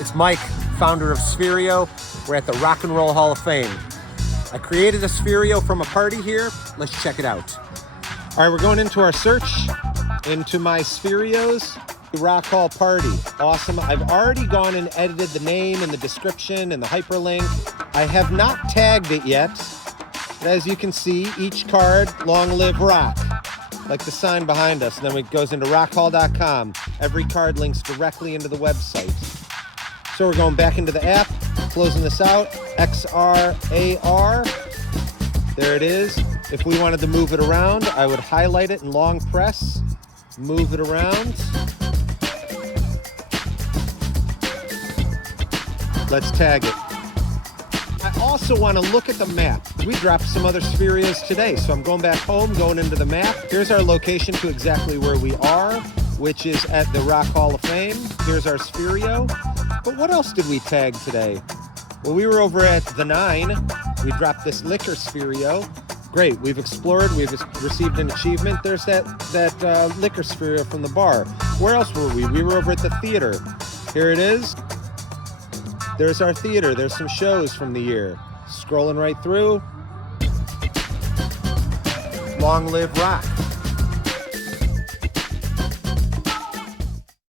It's Mike, founder of Spherio. We're at the Rock and Roll Hall of Fame. I created a Spherio from a party here. Let's check it out. All right, we're going into our search, into my Spherios. Rock Hall Party. Awesome. I've already gone and edited the name and the description and the hyperlink. I have not tagged it yet. But as you can see, each card, long live rock, like the sign behind us. And then it goes into rockhall.com. Every card links directly into the website. So we're going back into the app, closing this out, XRAR. There it is. If we wanted to move it around, I would highlight it and long press, move it around. Let's tag it. I also want to look at the map. We dropped some other Spherios today, so I'm going back home, going into the map. Here's our location to exactly where we are, which is at the Rock Hall of Fame. Here's our Spherio. But what else did we tag today? Well, we were over at the 9. We dropped this liquor Spherio. Great, we've explored, we've received an achievement. There's that liquor Spherio from the bar. Where else were we? We were over at the theater. Here it is. There's our theater. There's some shows from the year. Scrolling right through. Long live rock.